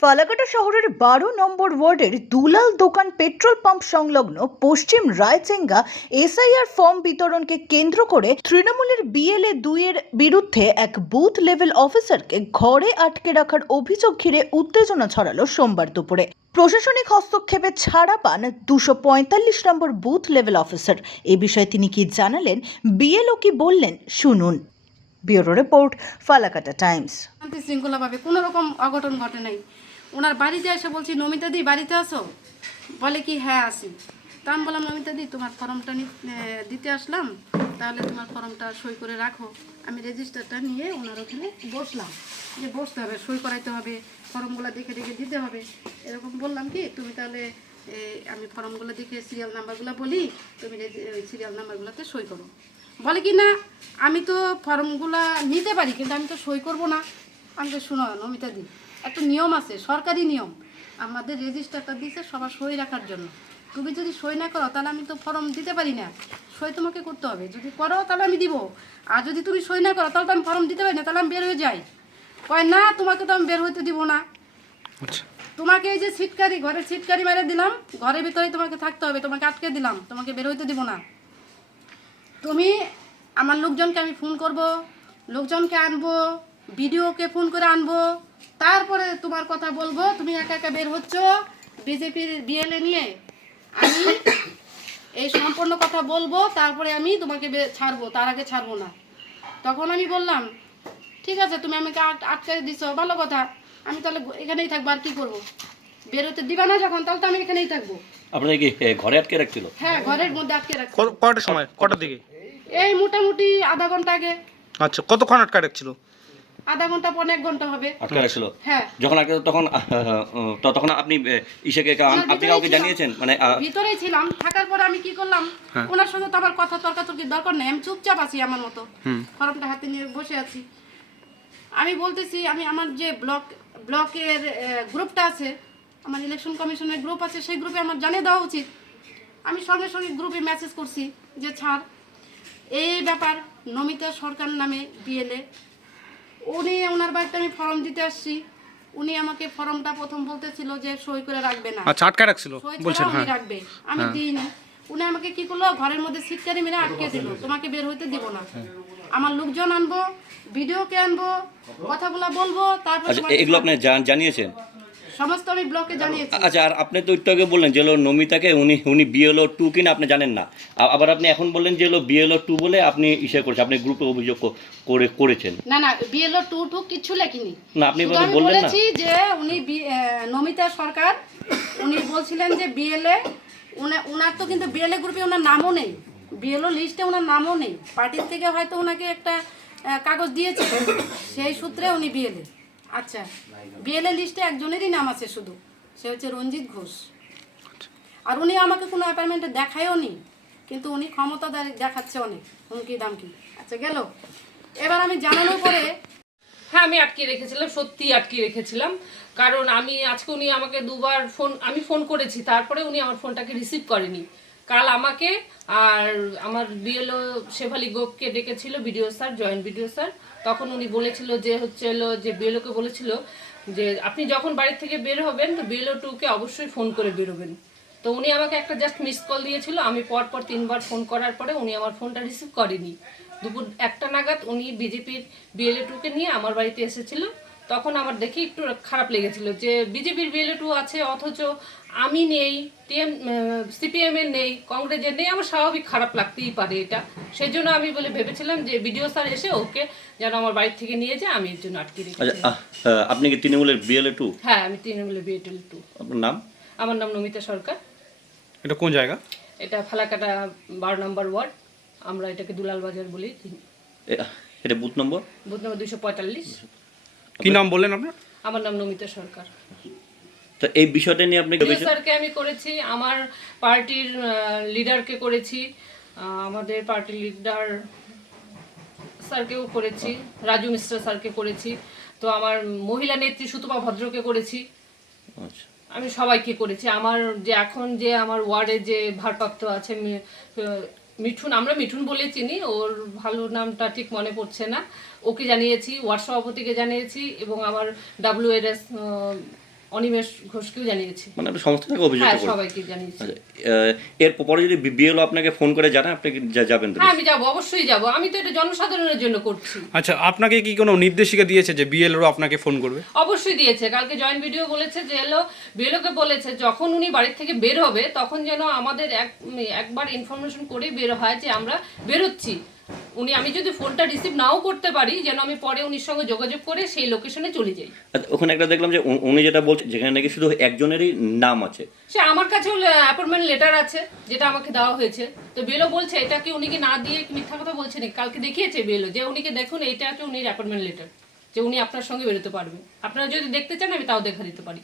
ফালাকাটা শহরের বারো নম্বর ওয়ার্ডের দুলাল দোকান পেট্রোল পাম্প সংলগ্ন পশ্চিম রায়চেঙ্গা এসআইআর ফর্ম বিতরণকে কেন্দ্র করে তৃণমূলের বিএলএ দুইয়ের বিরুদ্ধে এক বুথ লেভেল অফিসারকে ঘরে আটকে রাখার অভিযোগ ঘিরে উত্তেজনা ছড়ালো সোমবার দুপুরে। প্রশাসনিক হস্তক্ষেপে ছাড়া পান দুশো পঁয়তাল্লিশ নম্বর বুথ লেভেল অফিসার। এ বিষয়ে তিনি কি জানালেন? বিএলও কি বললেন? শুনুন। Bureau report, Falakata Times. শান্তি শৃঙ্খলাভাবে কোনো রকম অঘটন ঘটে নাই। ওনার বাড়িতে এসে বলছি, নমিতা দি, বাড়িতে আসো বলে কি হ্যাঁ আসি তা আমি বললাম, নমিতা দি, তোমার ফর্মটা দিতে আসলাম। তাহলে তোমার ফর্মটা সই করে রাখো। আমি রেজিস্টারটা নিয়ে ওনার ওখানে বসলাম। যে বসতে হবে, সই করাইতে হবে, ফর্মগুলো দেখে দেখে দিতে হবে। এরকম বললাম কি, তুমি তাহলে আমি ফর্মগুলো দেখে সিরিয়াল নাম্বারগুলো বলি, তুমি ওই সিরিয়াল নাম্বারগুলোতে সই করো। বলে কি, না, আমি তো ফর্মগুলো নিতে পারি, কিন্তু আমি তো সই করব না। আমি তো শুনো, নমিতা দি একটা নিয়ম আছে সরকারি নিয়ম। আমাদের রেজিস্টারটা দিছে সবার সই রাখার জন্য। তুমি যদি সই না করো তাহলে আমি তো ফর্ম দিতে পারি না। সই তোমাকে করতে হবে। যদি করো তাহলে আমি দিব। আর যদি তুমি সই না করো তাহলে তো আমি ফর্ম দিতে পারি না তাহলে আমি বের হয়ে যাই। কয় না তোমাকে তো আমি বের হইতে দিব না। আচ্ছা। তোমাকে এই যে ছিটকারি ঘরে ছিটকারি মেরে দিলাম ঘরের ভিতরে তোমাকে থাকতে হবে তোমাকে আটকে দিলাম তোমাকে বের হইতে দিব না। তুমি আমার লোকজনকে আমি ফোন করব লোকজনকে আনব ভিডিওকে ফোন করে আনব তারপরে তোমার কথা বলব তুমি একা একা বের হচ্ছ বিজেপির বিএলএ নিয়ে। আমি এই সম্পূর্ণ কথা বলব তারপরে আমি তোমাকে ছাড়বো তার আগে ছাড়বো না। তখন আমি বললাম ঠিক আছে তুমি আমাকে আট- আটকে দিছো ভালো কথা। আমি তাহলে এখানেই থাকব আর কি করব? বেরোতে দিবা না যখন তাহলে তো আমি এখানেই থাকব। আপনাদের কি ঘরে আটকে রাখছিল? হ্যাঁ ঘরের মধ্যে আটকে রাখছি কত- কটার সময়? কটার দিকে? এই মোটামুটি আধা ঘণ্টা আগে। আচ্ছা কতক্ষণ আটকা রাখছিল? আধা ঘণ্টা পনেরো এক ঘণ্টা হবে। আটকে রাখছিল হ্যাঁ। যখন আটকে তখন তখন আপনি ইসেকে আপনি কাউকে। জানিয়েছেন? মানে ভিতরেই ছিলাম। থাকার পরে আমি কি করলাম? হ্যাঁ। ওনার সঙ্গে তো আমার কথা তর্কাতর্কির দরকার নেই। আমি চুপচাপ আছি আমার মতো। ফর্মটা হাতে নিয়ে বসে আছি। আমি বলতেছি আমি আমার যে ব্লক ব্লকের গ্রুপটা আছে আমার ইলেকশন কমিশনের গ্রুপ আছে সেই গ্রুপে আমার জানিয়ে দেওয়া উচিত। আমি সঙ্গে সঙ্গে গ্রুপে মেসেজ করছি যে ছাড় এই ব্যাপার নমিতা সরকার নামে বিএলএ উনি ওনার বাড়িতে আমি ফর্ম দিতে আসছি। উনি আমাকে ফর্মটা প্রথম বলতেছিল যে সই করে রাখবে না। আচ্ছা আটকা রাখছিল? বলছেন হ্যাঁ। রাখবে। আমি দিইনি। উনি আমাকে কি করল? ঘরের মধ্যে সিটকারি মেরে আটকে দিল। তোমাকে বের হইতে দিব না। আমার লোকজন আনব ভিডিও কে আনব কথাগুলো বলব তারপর আচ্ছা এগুলো আপনি জানিয়েছেন? সমস্ত আমি ব্লকে জানিয়েছি। আচ্ছা আর আপনি তো একটু আগে বললেন যে হলো নমিতাকে উনি উনি বিএলও টু কিনা আপনি জানেন না। আবার আপনি এখন বললেন যে হলো বিএলও টু বলে আপনি ইসে করেছেন আপনি গ্রুপে অভিযোগ করে করেছেন। না না বিএলও টু টু কিছু লেখিনি। না, আপনি বললেন না। যে উনি নমিতা সরকার উনি বলছিলেন যে বিএলএ ওনার তো কিন্তু বিএলএ গ্রুপে ওনার নামও নেই। বিএলও লিস্টে ওনার নামও নেই। পার্টির থেকে হয়তো ওনাকে একটা কাগজ দিয়েছে সেই সূত্রে উনি বিএলএ আচ্ছা বিএলএ লিস্টে একজনেরই নাম আছে শুধু, সে হচ্ছে রঞ্জিত ঘোষ। আর উনি আমাকে কোনো অ্যাপয়েন্টমেন্টে দেখায়ও নি, কিন্তু উনি ক্ষমতা দেখাচ্ছে অনেক, হুমকি দামকি। আচ্ছা গেল। এবার আমি জানানোর পরে হ্যাঁ আমি আটকে রেখেছিলাম, সত্যি আটকে রেখেছিলাম। কারণ আমি, আজকে উনি আমাকে দুবার ফোন, আমি ফোন করেছি, তারপরে উনি আমার ফোনটাকে রিসিভ করেনি। কাল আমাকে আর আমার বিএলও শেফালি গোপকে ডেকেছিল, BDO sir, joint BDO sir. তখন উনি বলেছিল যে হচ্ছে হলো যে বিএলওকে বলেছিল যে আপনি যখন বাড়ির থেকে বের হবেন তো বিএলও টুকে অবশ্যই ফোন করে বেরোবেন। তো উনি আমাকে একটা জাস্ট মিস কল দিয়েছিল। আমি পর পর তিনবার ফোন করার পরে উনি আমার ফোনটা রিসিভ করেনি। দুপুর একটা নাগাদ উনি বিজেপির বিএলএ টুকে নিয়ে আমার বাড়িতে এসেছিল। তখন আমার দেখে একটু খারাপ লেগেছিল যে বিজেপির বিএলএ টু আছে অথচ আমি নেই টিএম সিপিএম এর নেই কংগ্রেসের নেই আমার স্বাভাবিক খারাপ লাগতেই পারে এটা। সেই জন্য আমি বলে ভেবেছিলাম যে বিডিও স্যার এসে ওকে যেন আমার বাড়ি থেকে নিয়ে যায় আমি এর জন্য আটকে আচ্ছা রেখেছি আহ, আপনি কি তৃণমূলের বিএলএ টু হ্যাঁ আমি তৃণমূলের বিএটেল টু আপনার নাম? আমার নাম নমিতা সরকার। এটা কোন জায়গা? এটা ফালাকাটা বারো নম্বর ওয়ার্ড আমরা এটাকে দুলাল বাজার বলি। এটা বুথ নম্বর? বুথ নম্বর দুশো পঁয়তাল্লিশ। কি নাম বললেন আপনার? আমার নাম নমিতা সরকার। তো এই বিষয়টা নিয়ে আপনি স্যারকে আমি করেছি আমার পার্টির লিডারকে করেছি আমাদের পার্টির লিডার স্যারকেও করেছি রাজু মিশ্রা স্যারকে করেছি তো আমার মহিলা নেত্রী সুতপা ভদ্রকে করেছি। আচ্ছা। আমি সবাইকে করেছি। আমার যে এখন যে আমার ওয়ার্ডে যে ভারপ্রাপ্ত আছে মিঠুন, আমরা মিঠুন বলে চিনি, ওর ভালো নামটা ঠিক মনে পড়ছে না। ওকে জানিয়েছি, ওয়ার্ড সভাপতিকে জানিয়েছি এবং আমার ডাব্লিউ এর এস অনিমেষ ঘোষকেও জানিয়েছি। মানে আপনি সমস্ত অভিযোগ হ্যাঁ সবাইকে জানিয়েছি। আচ্ছা এর পরে যদি বিএলও আপনাকে ফোন করে আপনি কি যাবেন হ্যাঁ আমি যাব অবশ্যই যাব। আমি তো এটা জনসাধারণের জন্য করছি। আচ্ছা আপনাকে কি কোনো নির্দেশিকা দিয়েছে যে বিএলও আপনাকে ফোন করবে? অবশ্যই দিয়েছে। কালকে জয়েন্ট ভিডিও বলেছে যে এলো বেলোকে বলেছে যখন উনি বাড়ির থেকে বের হবে তখন যেন আমাদের এক একবার ইনফরমেশন করে বের হয় যে আমরা বেরোচ্ছি। উনি আমি যদি ফোনটা রিসিভ নাও করতে পারি যেন আমি পরে উনির সঙ্গে যোগাযোগ করে সেই লোকেশনে চলে যাই। আচ্ছা, ওখানে একটা দেখলাম যে উনি যেটা বলছেন যেখানে নাকি শুধু একজনেরই নাম আছে। সে আমার কাছেও অ্যাপয়েন্টমেন্ট লেটার আছে যেটা আমাকে দেওয়া হয়েছে। তো বেলো বলছে এটা কি উনি কি না দিয়ে কি মিথ্যা কথা বলছে নাকি? কালকে দেখিয়েছে বেলো যে উনিকে দেখুন এইটা হচ্ছে উনির অ্যাপয়েন্টমেন্ট লেটার যে উনি আপনার সঙ্গে বেরোতে পারবে। আপনারা যদি দেখতে চান আমি তাও দেখা দিতে পারি।